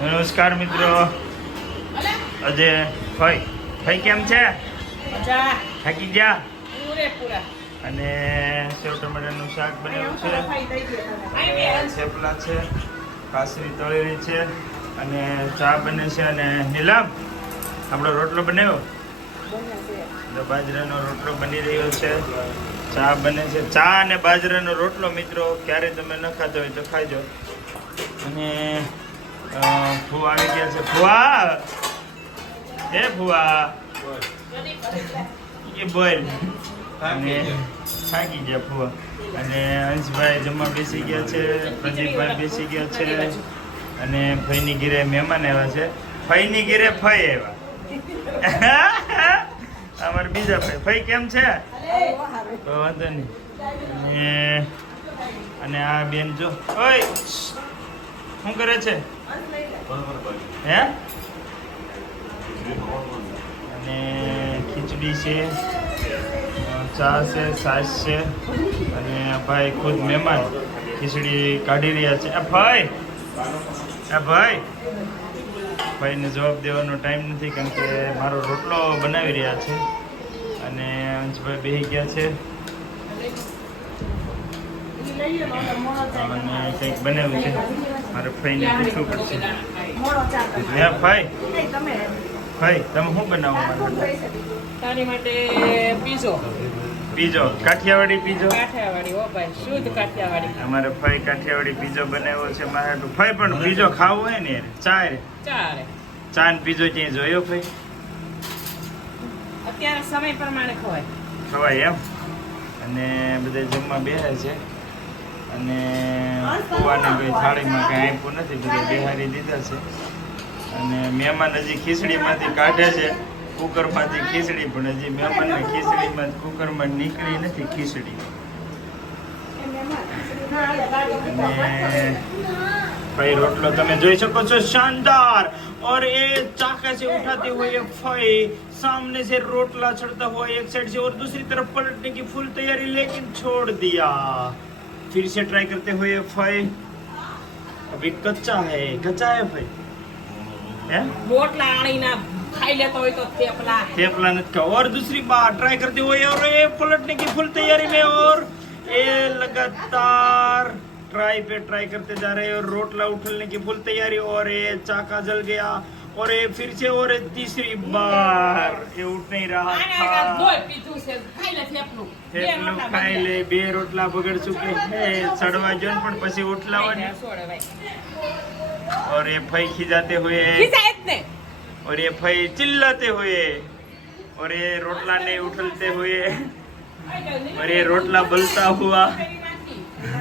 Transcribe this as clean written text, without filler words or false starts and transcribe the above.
નમસ્કાર મિત્રો. અજય ભાઈ ભાઈ કેમ છે? થાકી ગયા? અને સેવ ટમાટાનું શાક બન્યું છે, થેપલા છે, કાસરી તળેલી છે અને ચા બને છે. અને નીલમ આપણો રોટલો બનાવ્યો, બાજરાનો રોટલો બની રહ્યો છે, ચા બને છે. ચા અને બાજરાનો રોટલો મિત્રો ક્યારે તમે ન ખાધો હોય તો ખાજો. અને ફુવા આવી ગયા છે. ફુવા એ ફુવા એ બોલ. અને થાકી ગયા ફુવા. અને અંશભાઈ જમવા બેસી ગયા છે, પ્રદીપભાઈ બેસી ગયા છે. અને ફઈની ઘીરે મહેમાન આવ્યા છે. ફઈની ઘીરે ફઈ આવ્યા. અમારે બીજા ફઈ. ફઈ કેમ છે? વાંધો નહીં. અને આ બેન જો ઓય શું કરે છે? હે? અને ખીચડી છે, ચા છે, છાશ છે. અને ભાઈ ખુદ મહેમાન ખીચડી કાઢી રહ્યા છે. ભાઈ ભાઈને જવાબ દેવાનો ટાઈમ નથી, કારણ કે મારો રોટલો બનાવી રહ્યા છે. અને અંશભાઈ બેસી ગયા છે અને કંઈક બનાવ્યું છે. મારે ફઈને પૂછવું પડશે. હે ભાઈ તમે શું બનાવો? તારી માટે pizza. Pizza Kathiyawadi pizza? Kathiyawadi હો ભાઈ, શુદ્ધ કાઠિયાવાડી. અમારે ફઈ કાઠિયાવાડી પીઝો બનાવ્યો છે મારે. ફઈ પણ પીઝો ખાવો હોય ને ચા ને પીઝો ક્યાંય જોયો ફઈ? અત્યારે સમય પ્રમાણે ખવાય એમ. અને બધા જમવા બેસે છે. અને કુવાને ભાઈ થાળીમાં કંઈ આપ્યું નથી, બધા બેહારી દીધા છે. અને મહેમાન હજી ખીચડીમાંથી કાઢે છે, કુકરમાંથી ખીચડી, પણ હજી મહેમાનને ખીચડીમાં કુકરમાં નીકળી નથી ખીચડી. અને ભાઈ રોટલો તમે જોઈ શકો છો, શાનદાર. और ये चाका से उठाते हुए फई सामने से रोटला चढ़ता हुआ एक साइड से और दूसरी तरफ पलटने की फुल तैयारी, लेकिन छोड़ दिया. फिर से ट्राई करते हुए फई अभी कच्चा है फई. रोटला आણીના ખાઈ લેતો હોય તો थेपला नहीं खाओ. और दूसरी बार ट्राई करते हुए और ये पलटने की फुल तैयारी में, और ये लगातार ट्राई पे ट्राई करते जा रहे हैं. और रोटला उठलने की फुल तैयारी, और ये चाका जल गया. और ये फिर से और तीसरी बार ये उठ नहीं रहा था. थेपલું ખાઈ લે. બે રોટલા બગડ ચૂકે હે. સડવા જોન પણ પછી ઉઠલાવાની. और ये फई खिजाते हुए, और ये फई चिल्लाते हुए, और ये रोटला नहीं उठलते हुए, और ये रोटला बलता हुआ.